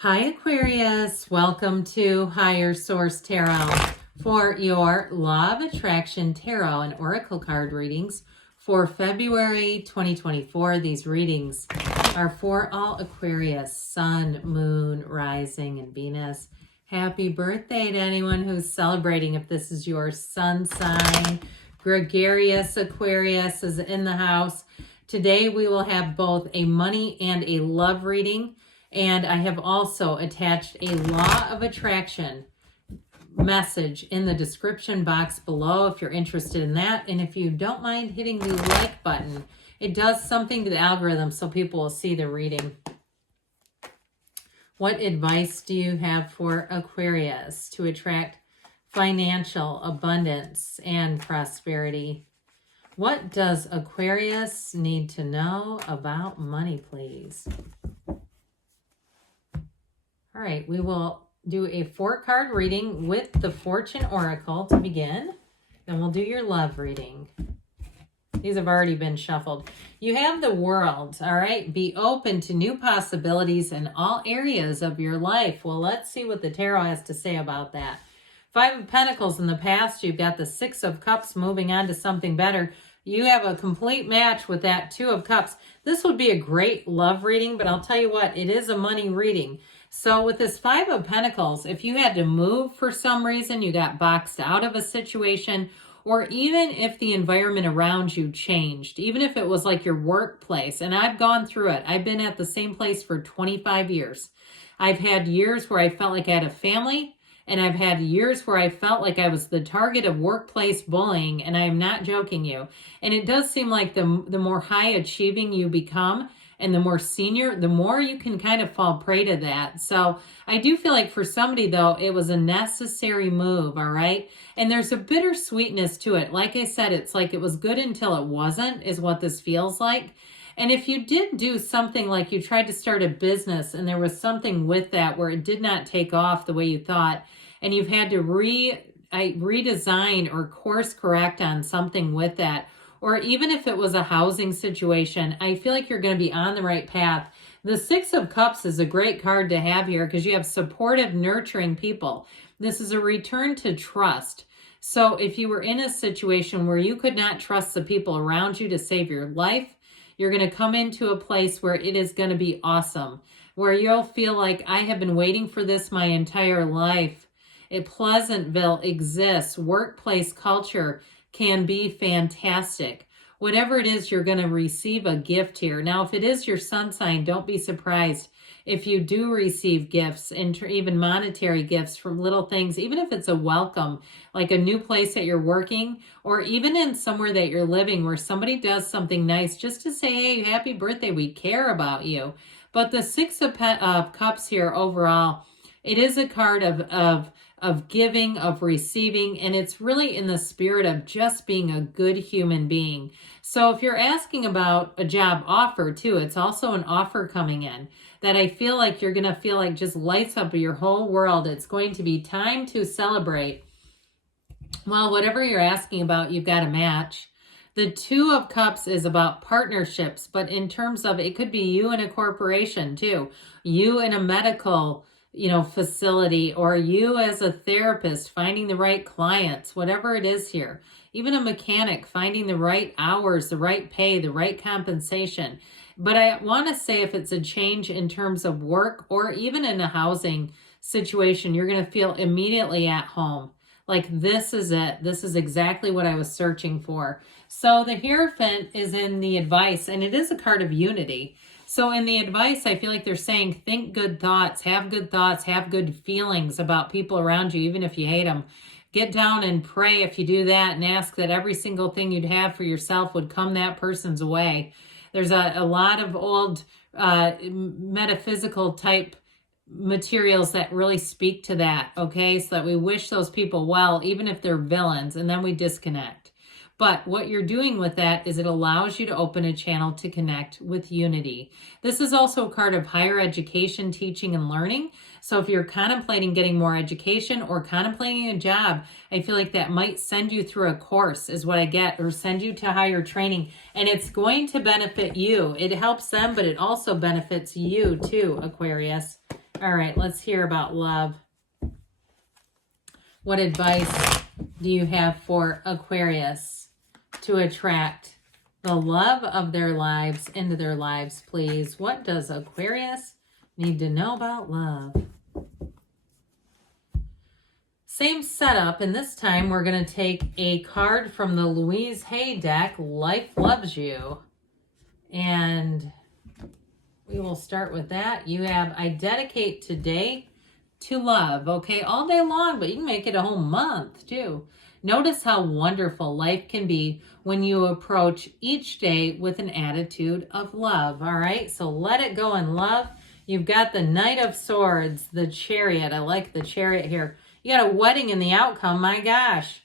Hi Aquarius, welcome to Higher Source Tarot for your Law of Attraction Tarot and Oracle card readings for February 2024. These readings are for all Aquarius, Sun, Moon, Rising, and Venus. Happy birthday to anyone who's celebrating. If this is your sun sign, gregarious Aquarius is in the house. Today we will have both a money and a love reading. And I have also attached a Law of Attraction message in the description box below if you're interested in that. And if you don't mind hitting the like button, it does something to the algorithm so people will see the reading. What advice do you have for Aquarius to attract financial abundance and prosperity? What does Aquarius need to know about money, please? All right, we will do a 4-card reading with the Fortune Oracle to begin. Then we'll do your love reading. These have already been shuffled. You have the World, all right? Be open to new possibilities in all areas of your life. Well, let's see what the tarot has to say about that. 5 of Pentacles in the past. You've got the 6 of Cups moving on to something better. You have a complete match with that 2 of Cups. This would be a great love reading, but I'll tell you what, it is a money reading. So with this 5 of Pentacles, if you had to move for some reason, you got boxed out of a situation, or even if the environment around you changed, even if it was like your workplace, and I've gone through it. I've been at the same place for 25 years. I've had years where I felt like I had a family, and I've had years where I felt like I was the target of workplace bullying, and I am not joking you. And it does seem like the more high achieving you become, and the more senior, the more you can kind of fall prey to that. So I do feel like for somebody, though, it was a necessary move, all right? And there's a bittersweetness to it. Like I said, it's like it was good until it wasn't, is what this feels like. And if you did do something like you tried to start a business and there was something with that where it did not take off the way you thought, and you've had to redesign or course correct on something with that, or even if it was a housing situation, I feel like you're going to be on the right path. The 6 of Cups is a great card to have here because you have supportive, nurturing people. This is a return to trust. So if you were in a situation where you could not trust the people around you to save your life, you're going to come into a place where it is going to be awesome, where you'll feel like, I have been waiting for this my entire life. Pleasantville exists. Workplace culture can be fantastic. Whatever it is, you're going to receive a gift here. Now, if it is your sun sign, don't be surprised if you do receive gifts, and even monetary gifts from little things, even if it's a welcome, like a new place that you're working, or even in somewhere that you're living where somebody does something nice just to say, hey, happy birthday, we care about you. But the 6 of Cups here overall, it is a card of giving, of receiving, and it's really in the spirit of just being a good human being. So if you're asking about a job offer too, it's also an offer coming in that I feel like you're going to feel like just lights up your whole world. It's going to be time to celebrate. Well, whatever you're asking about, you've got a match. The 2 of Cups is about partnerships, but in terms of, it could be you in a corporation too, you in a medical facility, or you as a therapist finding the right clients, whatever it is here. Even a mechanic finding the right hours, the right pay, the right compensation. But I want to say, if it's a change in terms of work or even in a housing situation, you're going to feel immediately at home. Like, this is it. This is exactly what I was searching for. So the Hierophant is in the advice, and it is a card of unity. So in the advice, I feel like they're saying, think good thoughts, have good feelings about people around you, even if you hate them. Get down and pray if you do that, and ask that every single thing you'd have for yourself would come that person's way. There's a lot of old metaphysical type materials that really speak to that, okay? So that we wish those people well, even if they're villains, and then we disconnect. But what you're doing with that is it allows you to open a channel to connect with unity. This is also a card of higher education, teaching, and learning. So if you're contemplating getting more education or contemplating a job, I feel like that might send you through a course is what I get, or send you to higher training. And it's going to benefit you. It helps them, but it also benefits you too, Aquarius. All right, let's hear about love. What advice do you have for Aquarius to attract the love of their lives into their lives, please? What does Aquarius need to know about love? Same setup, and this time we're going to take a card from the Louise Hay deck, Life Loves You. And we will start with that. You have, I dedicate today to love, okay? All day long, but you can make it a whole month too. Notice how wonderful life can be when you approach each day with an attitude of love, all right? So let it go in love. You've got the Knight of Swords, the Chariot. I like the Chariot here. You got a wedding in the outcome, my gosh.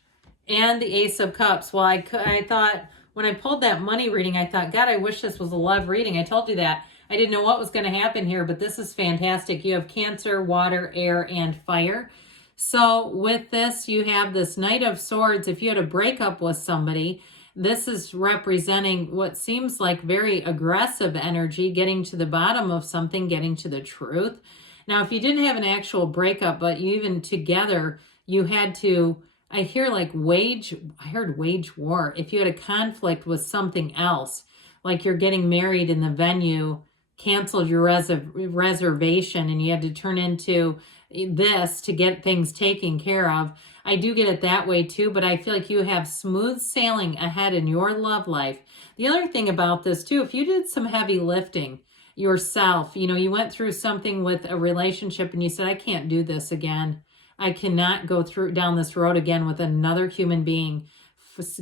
And the Ace of Cups. Well, I thought, when I pulled that money reading, I thought, God, I wish this was a love reading. I told you that. I didn't know what was going to happen here, but this is fantastic. You have Cancer, water, air, and fire. So with this, you have this Knight of Swords. If you had a breakup with somebody, this is representing what seems like very aggressive energy, getting to the bottom of something, getting to the truth. Now, if you didn't have an actual breakup, but you even together, you had to, I heard wage war. If you had a conflict with something else, like you're getting married and the venue canceled your reservation and you had to turn into this to get things taken care of. I do get it that way too, but I feel like you have smooth sailing ahead in your love life. The other thing about this too, if you did some heavy lifting yourself, you went through something with a relationship and you said, I can't do this again. I cannot go down this road again with another human being.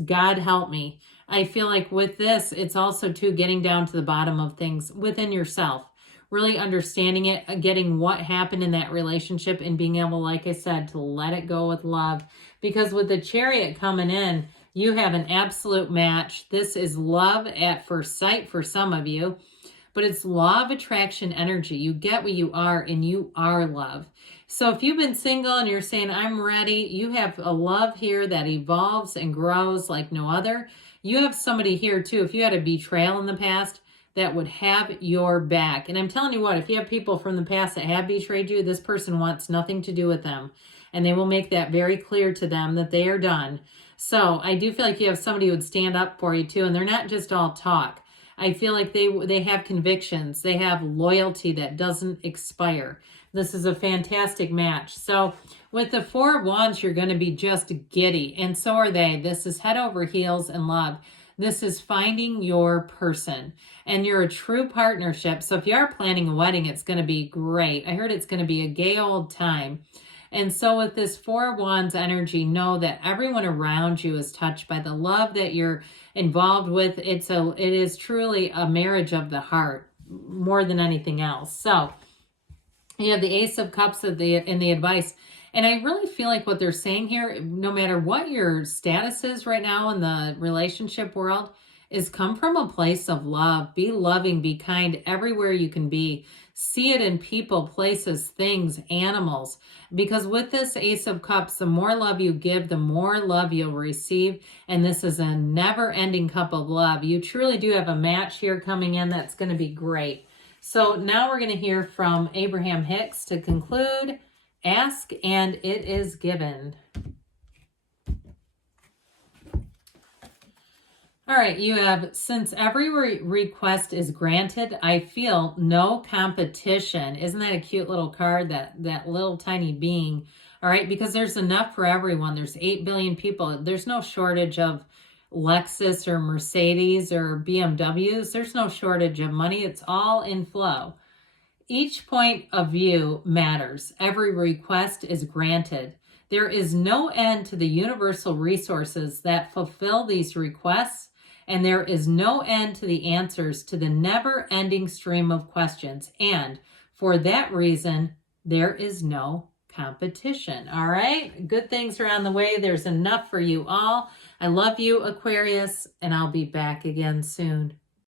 God help me. I feel like with this, it's also too getting down to the bottom of things within yourself, really understanding it, getting what happened in that relationship and being able, like I said, to let it go with love. Because with the Chariot coming in, you have an absolute match. This is love at first sight for some of you, but it's law of attraction energy. You get what you are and you are love. So if you've been single and you're saying, I'm ready, you have a love here that evolves and grows like no other. You have somebody here too, if you had a betrayal in the past, that would have your back. And I'm telling you what, if you have people from the past that have betrayed you, this person wants nothing to do with them. And they will make that very clear to them that they are done. So I do feel like you have somebody who would stand up for you too. And they're not just all talk. I feel like they have convictions. They have loyalty that doesn't expire. This is a fantastic match. So with the Four of Wands, you're going to be just giddy. And so are they. This is head over heels in love. This is finding your person. And you're a true partnership. So if you are planning a wedding, it's going to be great. I heard it's going to be a gay old time. And so with this Four of Wands energy, know that everyone around you is touched by the love that you're involved with. It is truly a marriage of the heart more than anything else. So you have the Ace of Cups in the advice. And I really feel like what they're saying here, no matter what your status is right now in the relationship world, is come from a place of love. Be loving, be kind everywhere you can be. See it in people, places, things, animals. Because with this Ace of Cups, the more love you give, the more love you'll receive. And this is a never-ending cup of love. You truly do have a match here coming in that's going to be great. So now we're going to hear from Abraham Hicks to conclude. Ask and it is given. All right, you have, since every request is granted, I feel no competition. Isn't that a cute little card, that little tiny being? All right, because there's enough for everyone. There's 8 billion people. There's no shortage of Lexus or Mercedes or BMWs. There's no shortage of money. It's all in flow. Each point of view matters. Every request is granted. There is no end to the universal resources that fulfill these requests, and there is no end to the answers to the never-ending stream of questions. And for that reason, there is no competition. All right? Good things are on the way. There's enough for you all. I love you, Aquarius, and I'll be back again soon.